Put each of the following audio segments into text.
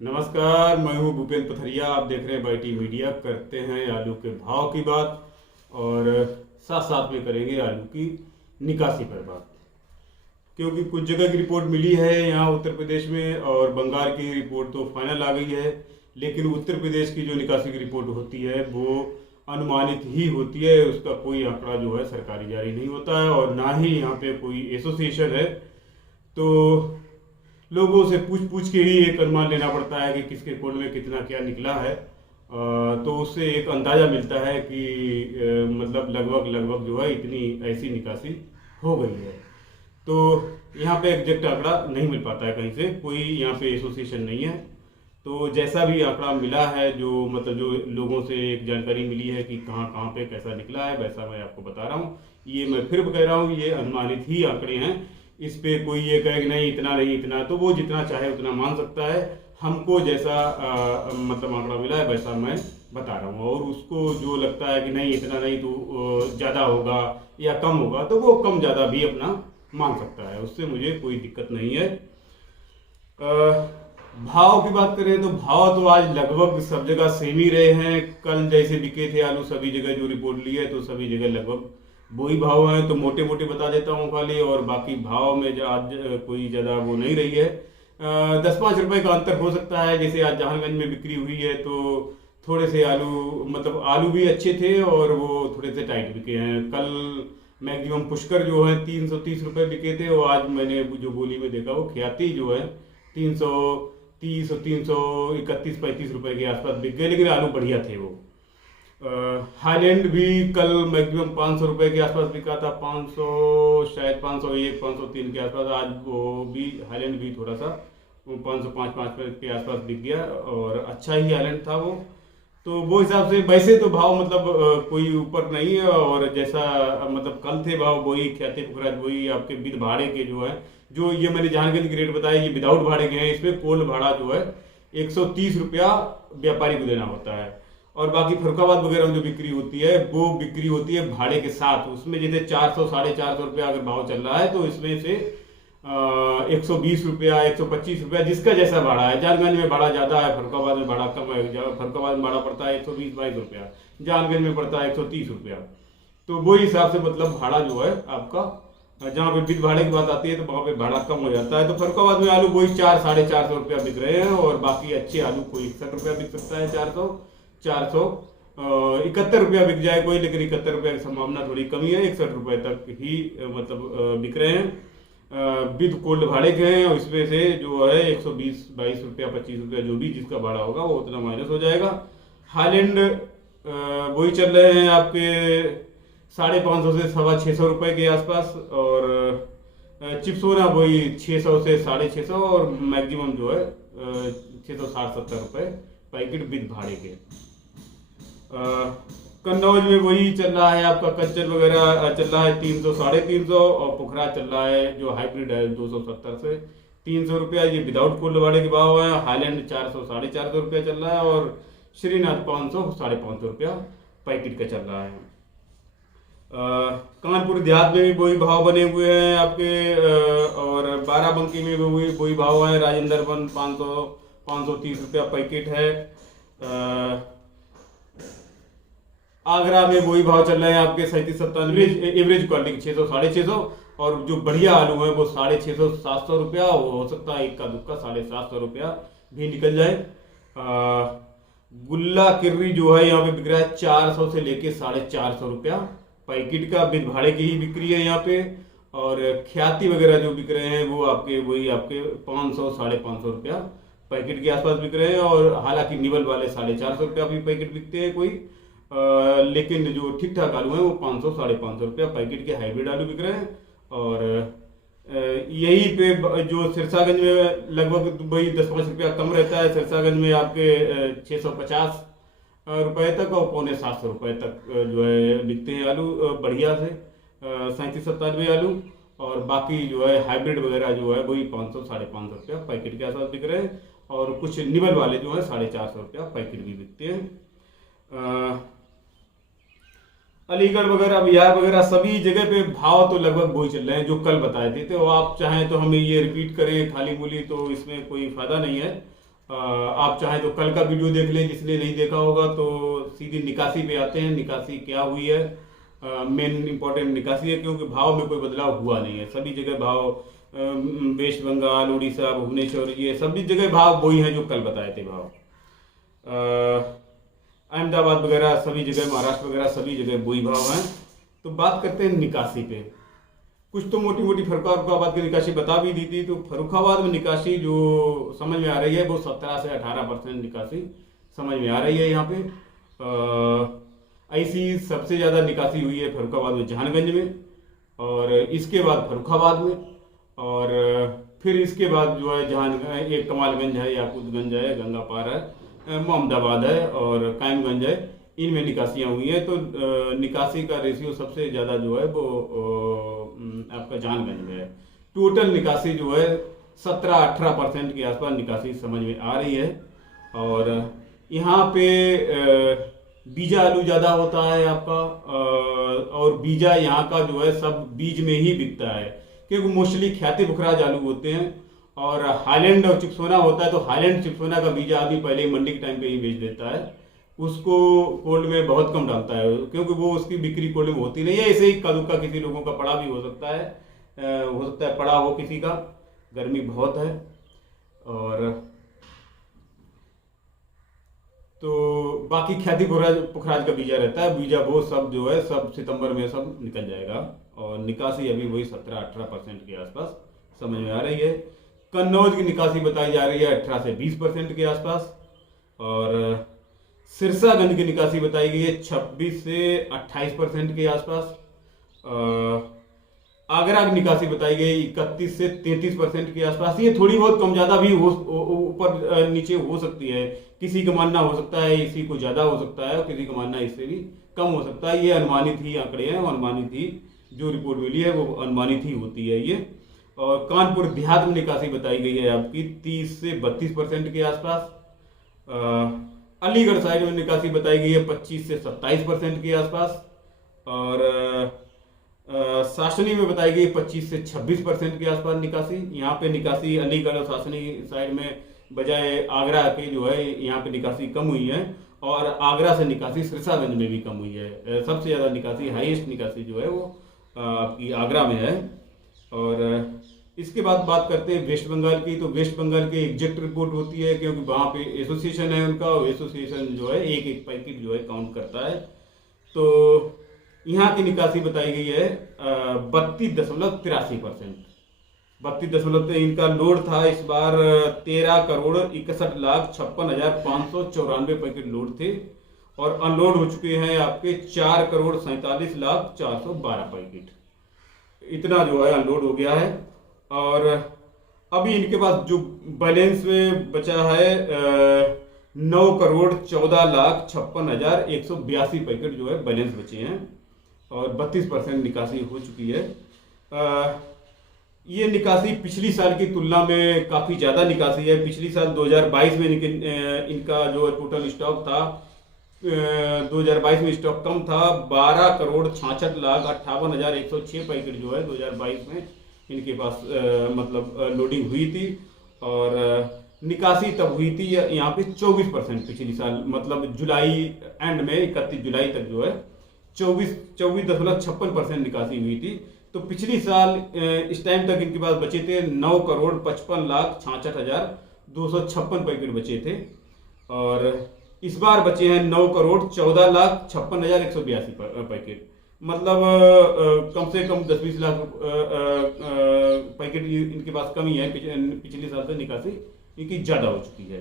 नमस्कार, मैं हूं भूपेंद्र पथरिया। आप देख रहे हैं बाईटी मीडिया। करते हैं आलू के भाव की बात और साथ साथ में करेंगे आलू की निकासी पर बात, क्योंकि कुछ जगह की रिपोर्ट मिली है यहाँ उत्तर प्रदेश में और बंगाल की रिपोर्ट तो फाइनल आ गई है। लेकिन उत्तर प्रदेश की जो निकासी की रिपोर्ट होती है वो अनुमानित ही होती है, उसका कोई आंकड़ा जो है सरकारी जारी नहीं होता है और ना ही यहाँ पे कोई एसोसिएशन है। तो लोगों से पूछ पूछ के ही एक अनुमान लेना पड़ता है कि किसके कोड में कितना क्या निकला है। तो उससे एक अंदाज़ा मिलता है कि मतलब लगभग लगभग जो है इतनी ऐसी निकासी हो गई है। तो यहाँ पे एग्जैक्ट आंकड़ा नहीं मिल पाता है कहीं से, कोई यहाँ पे एसोसिएशन नहीं है। तो जैसा भी आंकड़ा मिला है, जो मतलब जो लोगों से एक जानकारी मिली है कि कहाँ कहाँ पे कैसा निकला है, वैसा मैं आपको बता रहा हूँ। ये मैं फिर कह रहा हूँ, ये अनुमानित ही आंकड़े हैं। इस पे कोई ये कहे कि नहीं इतना नहीं इतना, तो वो जितना चाहे उतना मान सकता है। हमको जैसा मतलब आंकड़ा मिला है वैसा मैं बता रहा हूँ, और उसको जो लगता है कि नहीं इतना नहीं तो ज़्यादा होगा या कम होगा, तो वो कम ज़्यादा भी अपना मान सकता है, उससे मुझे कोई दिक्कत नहीं है। भाव की बात करें तो भाव तो आज लगभग सब जगह सेम ही रहे हैं। कल जैसे बिके थे आलू सभी जगह, जो रिपोर्ट ली है तो सभी जगह लगभग वही भाव हैं। तो मोटे मोटे बता देता हूँ खाली, और बाकी भाव में जो आज कोई ज़्यादा वो नहीं रही है। 10-5 रुपए का अंतर हो सकता है। जैसे आज जहानगंज में बिक्री हुई है तो थोड़े से आलू, मतलब आलू भी अच्छे थे और वो थोड़े से टाइट बिके हैं। कल मैक्सिमम पुष्कर जो है 330 रुपये बिके थे, और आज मैंने जो बोली में देखा वो ख्याति जो है 330 और 331-35 रुपये के आसपास बिक गए, लेकिन आलू बढ़िया थे वो। हाईलैंड भी कल मैक्सिमम 500 रुपये के आसपास बिका था, 500 शायद 501 503 के आसपास। आज वो भी हाईलैंड भी थोड़ा सा 505 के आसपास बिक गया, और अच्छा ही हाईलैंड था वो। तो वो हिसाब से वैसे तो भाव मतलब कोई ऊपर नहीं है, और जैसा मतलब कल थे भाव वही ख्याति पुखराज वही आपके विद भाड़े के जो है, जो ये मैंने जहानगंज के रेट बताया ये विदाउट भाड़े के हैं। इसमें कोल्ड भाड़ा जो है 130 रुपया व्यापारी को देना होता है, और बाकी फरुखाबाद वगैरह में जो बिक्री होती है वो बिक्री होती है भाड़े के साथ। उसमें जैसे 400-450 रुपया अगर भाव चल रहा है तो इसमें से 120 रुपया 125 रुपया जिसका जैसा भाड़ा है। जहानगंज में भाड़ा ज़्यादा है, फरुखाबाद में भाड़ा कम है। फरुखाबाद में भाड़ा पड़ता है 120-22 रुपया, जहानगंज में पड़ता है 130 रुपया। तो वही हिसाब से मतलब भाड़ा जो है आपका, जहाँ पे बिल भाड़े की बात आती है तो वहाँ पे भाड़ा कम हो जाता है। तो फरुखाबाद में आलू वही 400-450 रुपया बिक रहे हैं, और बाकी अच्छे आलू कोई 61 रुपया बिक सकता है, 471 रुपया बिक जाए कोई, लेकिन 71 रुपया की संभावना थोड़ी कमी है। 61 रुपये तक ही मतलब बिक रहे हैं विद कोल्ड भाड़े के हैं, और इसमें से जो है 120-22 रुपया 25 रुपया जो भी जिसका भाड़ा होगा वो उतना माइनस हो जाएगा। हाईलैंड वही चल रहे हैं आपके 550 से 650 रुपये के आसपास, और चिप्सोना वही 600 से 650, और मैक्सिमम जो है 660-70 रुपये पैकेट विद भाड़े के। कन्नौज में वही चल रहा है आपका, कच्चर वगैरह चल रहा है 300-350, और पुखरा चल रहा है जो हाइब्रिड है 270 से 300 रुपया। ये विदाउट कोल्ड भाड़े के भाव है। हाईलैंड 400-450 रुपया चल रहा है, और श्रीनाथ 500-550 रुपया पैकेट का चल रहा है। कानपुर देहात में भी वही भाव बने हुए हैं आपके, और बाराबंकी में भी वही भाव है। राजेंद्र वन 530 रुपया पैकेट है। आगरा में वही भाव चल रहे हैं आपके 37-97, एवरेज क्वालिटी 600-650, और जो बढ़िया आलू है वो 650-700 रुपया। वो हो सकता है इक्का दुक्का 750 रुपया भी निकल जाए। गुल्ला किर्री जो है यहाँ पे बिक रहा है 400 से लेके 450 रुपया पैकेट का, बिन भाड़े की ही बिक्री है यहाँ पे। और ख्याति वगैरह जो बिक रहे हैं वो आपके वही आपके 500-550 रुपया पैकेट के आसपास बिक रहे हैं, और हालांकि निवल वाले 450 रुपया भी पैकेट बिकते हैं कोई, लेकिन जो ठीक ठाक आलू हैं वो 500-550 रुपया पैकेट के हाइब्रिड आलू बिक रहे हैं। और यही पे जो सिरसागंज में लगभग वही 10-5 रुपया कम रहता है। सिरसागंज में आपके 650 रुपए तक और 650 रुपए तक जो है बिकते हैं आलू बढ़िया से, 37-97 आलू। और बाकी जो है हाइब्रिड वगैरह जो है वही 500-550 रुपया पैकेट के आसपास बिक रहे हैं, और कुछ निवल वाले जो है 450 रुपया पैकेट भी बिकते हैं। अलीगढ़ वगैरह बिहार वगैरह सभी जगह पे भाव तो लगभग वही चल रहे हैं जो कल बताए थे। तो आप चाहें तो हमें ये रिपीट करें खाली बोली, तो इसमें कोई फायदा नहीं है। आप चाहें तो कल का वीडियो देख लें, जिसने नहीं देखा होगा तो सीधी निकासी पे आते हैं। निकासी क्या हुई है, मेन इंपॉर्टेंट निकासी है, क्योंकि भाव में कोई बदलाव हुआ नहीं है। सभी जगह भाव, वेस्ट बंगाल, उड़ीसा, भुवनेश्वर, ये सभी जगह भाव वही हैं जो कल बताए थे भाव। अहमदाबाद वगैरह सभी जगह, महाराष्ट्र वगैरह सभी जगह वही भाव हैं। तो बात करते हैं निकासी पे। कुछ तो मोटी मोटी फर्रुखाबाद की निकासी बता भी दी थी। तो फर्रुखाबाद में निकासी जो समझ में आ रही है वो 17 से 18% निकासी समझ में आ रही है यहाँ पे। ऐसी सबसे ज़्यादा निकासी हुई है फर्रुखाबाद में, जहानगंज में, और इसके बाद फर्रुखाबाद में, और फिर इसके बाद जो है जहान एक कमालगंज है, याकूतगंज है, गंगापार है, मोहम्मदाबाद है और कायमगंज है। इनमें निकासियाँ हुई हैं। तो निकासी का रेशियो सबसे ज़्यादा जो है वो आपका जहानगंज में है। टोटल निकासी जो है 17-18% के आसपास निकासी समझ में आ रही है। और यहाँ पे बीजा आलू ज़्यादा होता है आपका, और बीजा यहाँ का जो है सब बीज में ही बिकता है, क्योंकि मोस्टली ख्याति पुखराज आलू होते हैं। और हाईलैंड और चिप्सोना होता है, तो हाईलैंड चिप्सोना का बीजा आदमी पहले ही मंडी के टाइम पे ही बेच देता है, उसको कोल्ड में बहुत कम डालता है, क्योंकि वो उसकी बिक्री कोल्ड में होती नहीं है। ऐसे ही कदुका किसी लोगों का पड़ा भी हो सकता है, पड़ा हो किसी का, गर्मी बहुत है। और तो बाकी ख्याति पुखराज का बीजा रहता है, बीजा वो सब जो है सब सितंबर में सब निकल जाएगा। और निकासी अभी वही 17-18% के आसपास समझ में आ रही है। कन्नौज की निकासी बताई जा रही है 18 से 20% के आसपास। और सिरसागंज की निकासी बताई गई है 26 से 28% के आसपास। आगरा की निकासी बताई गई 31 से 33% के आसपास। ये थोड़ी बहुत कम ज़्यादा भी हो, ऊपर नीचे हो सकती है। किसी का मानना हो सकता है इसी को ज़्यादा हो सकता है, और किसी का मानना इससे भी कम हो सकता है। ये अनुमानित ही आंकड़े हैं, अनुमानित ही जो रिपोर्ट मिली है वो अनुमानित ही होती है ये। और कानपुर देहात में निकासी बताई गई है आपकी 30 से 32% के आसपास। अलीगढ़ साइड में निकासी बताई गई है 25 से 27% के आसपास। और सासनी में बताई गई 25 से 26% के आसपास निकासी। यहाँ पे निकासी अलीगढ़ और सासनी साइड में बजाय आगरा के जो है यहाँ पे निकासी कम हुई है। और आगरा से निकासी सिरसागंज में भी कम हुई है। सबसे ज़्यादा निकासी, हाईएस्ट निकासी जो है वो आपकी आगरा में है। और इसके बाद बात करते हैं वेस्ट बंगाल की। तो वेस्ट बंगाल की एग्जैक्ट रिपोर्ट होती है, क्योंकि वहाँ पे एसोसिएशन है उनका, और एसोसिएशन जो है एक एक पैकेट जो है काउंट करता है। तो यहाँ की निकासी बताई गई है 32.83%। 32 इनका लोड था इस बार 13,61,56,594 पैकेट लोड थे। और अनलोड हो चुके हैं आपके 4,47,04,12 पैकेट। इतना जो है अनलोड हो गया है। और अभी इनके पास जो बैलेंस में बचा है 9,14,56,182 पैकेट जो है बैलेंस बचे हैं। और 32% निकासी हो चुकी है। ये निकासी पिछली साल की तुलना में काफ़ी ज़्यादा निकासी है। पिछली साल 2022 में इनका जो टोटल स्टॉक था 2022 में स्टॉक कम था। 12,66,58,106 पैकेट जो है 2022 में इनके पास मतलब लोडिंग हुई थी। और निकासी तब हुई थी यहाँ पे 24% पिछली साल, मतलब जुलाई एंड में 31 जुलाई तक जो है 24.56% निकासी हुई थी। तो पिछली साल इस टाइम तक इनके पास बचे थे 9,55,66,256 पैकेट बचे थे। और इस बार बचे हैं 9,14,56,182 पैकेट। मतलब कम से कम 10-20 लाख पैकेट इनके पास कमी है। पिछले साल से निकासी इनकी ज़्यादा हो चुकी है।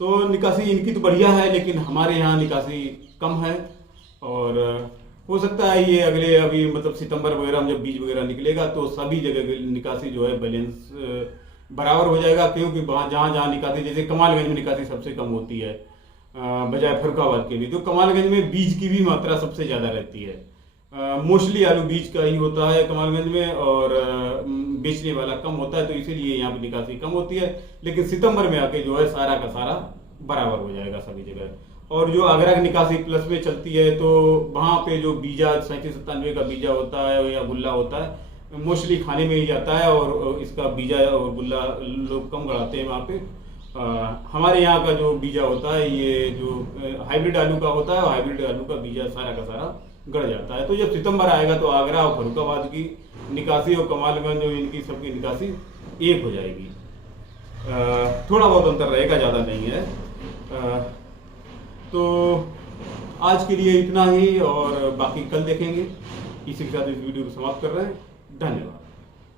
तो निकासी इनकी तो बढ़िया है, लेकिन हमारे यहाँ निकासी कम है। और हो सकता है ये अगले अभी मतलब सितंबर वगैरह में जब बीज वगैरह निकलेगा तो सभी जगह की निकासी जो है बैलेंस बराबर हो जाएगा। क्योंकि जहाँ जहाँ निकासी, जैसे कमालगंज में निकासी सबसे कम होती है बजाय फर्रुखाबाद के भी, तो कमालगंज में बीज की भी मात्रा सबसे ज़्यादा रहती है। मोस्टली आलू बीज का ही होता है कमालगंज में, और बेचने वाला कम होता है, तो इसीलिए यहाँ पर निकासी कम होती है। लेकिन सितंबर में आके जो है सारा का सारा बराबर हो जाएगा सभी जगह। और जो आगरा की निकासी प्लस में चलती है, तो वहाँ पे जो बीजा 37-97 का बीजा होता है या गुल्ला होता है, मोस्टली खाने में ही जाता है। और इसका बीजा और गुल्ला लोग कम गड़ाते हैं वहाँ पे। हमारे यहाँ का जो बीजा होता है ये जो हाइब्रिड आलू का होता है, और हाइब्रिड आलू का बीजा सारा का सारा गड़ जाता है। तो जब सितंबर आएगा तो आगरा और फरुखाबाद की निकासी और कमालगंज और इनकी सबकी निकासी एक हो जाएगी। थोड़ा बहुत अंतर रहेगा, ज़्यादा नहीं है। तो आज के लिए इतना ही, और बाकी कल देखेंगे। इसी के साथ इस वीडियो को समाप्त कर रहे हैं। धन्यवाद।